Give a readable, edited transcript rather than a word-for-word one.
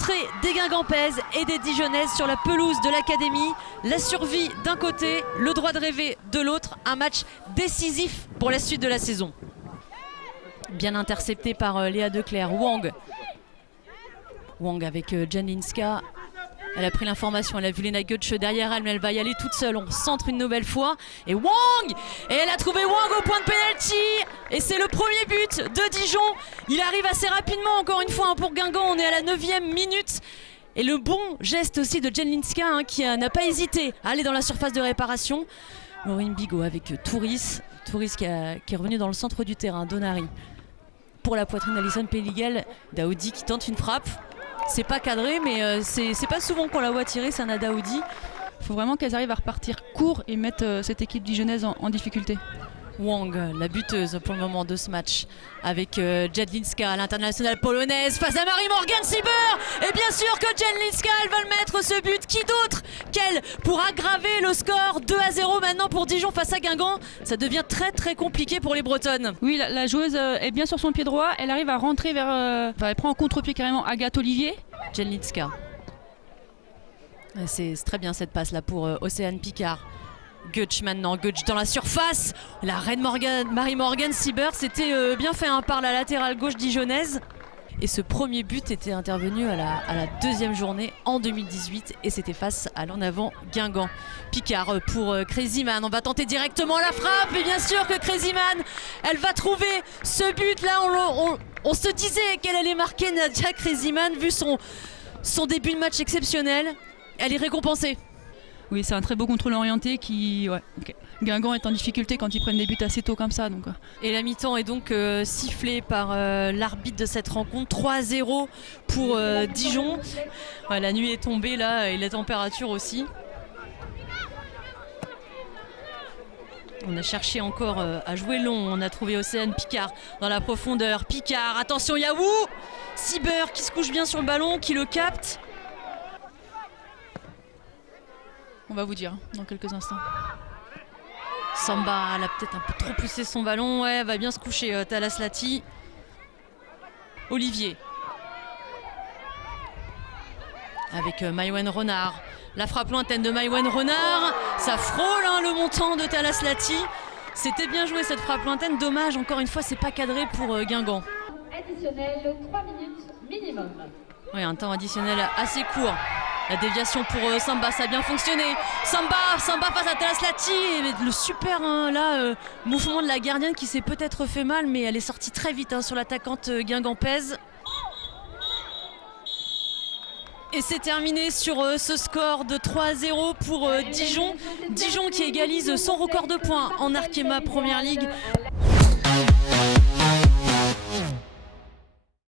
l'entrée des Guingampaises et des Dijonnaises sur la pelouse de l'académie. La survie d'un côté, le droit de rêver de l'autre. Un match décisif pour la suite de la saison. Bien intercepté par Léa Declercq. Wang avec Janlinska. Elle a pris l'information, elle a vu Lena Goetsch derrière elle, mais elle va y aller toute seule. On centre une nouvelle fois. Et Wang! Et elle a trouvé Wang au point de pénalty. Et c'est le premier but de Dijon. Il arrive assez rapidement, encore une fois, pour Guingamp. On est à la 9e minute. Et le bon geste aussi de Janlinska qui n'a pas hésité à aller dans la surface de réparation. Maureen Bigot avec Touris. Touris qui est revenu dans le centre du terrain. Donari pour la poitrine d'Alison Pelligal. Daoudi qui tente une frappe. C'est pas cadré, mais c'est pas souvent qu'on la voit tirer, Sana Daoudi. Il faut vraiment qu'elles arrivent à repartir court et mettre cette équipe dijonnaise en difficulté. Wang, la buteuse pour le moment de ce match, avec Janlinska, l'internationale polonaise, face à Marie-Morgane Sieber. Et bien sûr que Janlinska, elle va le mettre ce but. Qui d'autre qu'elle pour aggraver le score 2-0 maintenant pour Dijon face à Guingamp. Ça devient très très compliqué pour les Bretonnes. Oui, la joueuse est bien sur son pied droit. Elle arrive à rentrer vers... elle prend en contre-pied carrément Agathe Olivier. Janlinska. C'est très bien cette passe là pour Océane Picard. Goetsch maintenant, Goetsch dans la surface. La reine Marie-Morgane Sieber, c'était bien fait par la latérale gauche dijonnaise. Et ce premier but était intervenu à la deuxième journée en 2018 et c'était face à l'en avant Guingamp. Picard pour Crazy Man, on va tenter directement la frappe et bien sûr que Crazy Man, elle va trouver ce but là. On se disait qu'elle allait marquer Nadia Crazy Man vu son début de match exceptionnel. Elle est récompensée. Oui, c'est un très beau contrôle orienté qui... Ouais, okay. Guingamp est en difficulté quand ils prennent des buts assez tôt comme ça. Donc. Et la mi-temps est donc sifflée par l'arbitre de cette rencontre. 3-0 pour Dijon. Ouais, la nuit est tombée là et la température aussi. On a cherché encore à jouer long. On a trouvé Océane Picard dans la profondeur. Picard, attention Yahoo! Sieber qui se couche bien sur le ballon, qui le capte. On va vous dire dans quelques instants. Samba, elle a peut-être un peu trop poussé son ballon. Ouais, elle va bien se coucher, Thalaslati. Olivier. Avec Maïwenn Renard. La frappe lointaine de Maïwenn Renard. Ça frôle le montant de Thalaslati. C'était bien joué cette frappe lointaine. Dommage, encore une fois, c'est pas cadré pour Guingamp. Additionnel, 3 minutes minimum. Oui, un temps additionnel assez court. La déviation pour Samba, ça a bien fonctionné. Samba face à Thalaslati. Le super mouvement de la gardienne qui s'est peut-être fait mal, mais elle est sortie très vite sur l'attaquante guingampaise. Et c'est terminé sur ce score de 3-0 pour Dijon. Dijon qui égalise son record de points en Arkema Première League.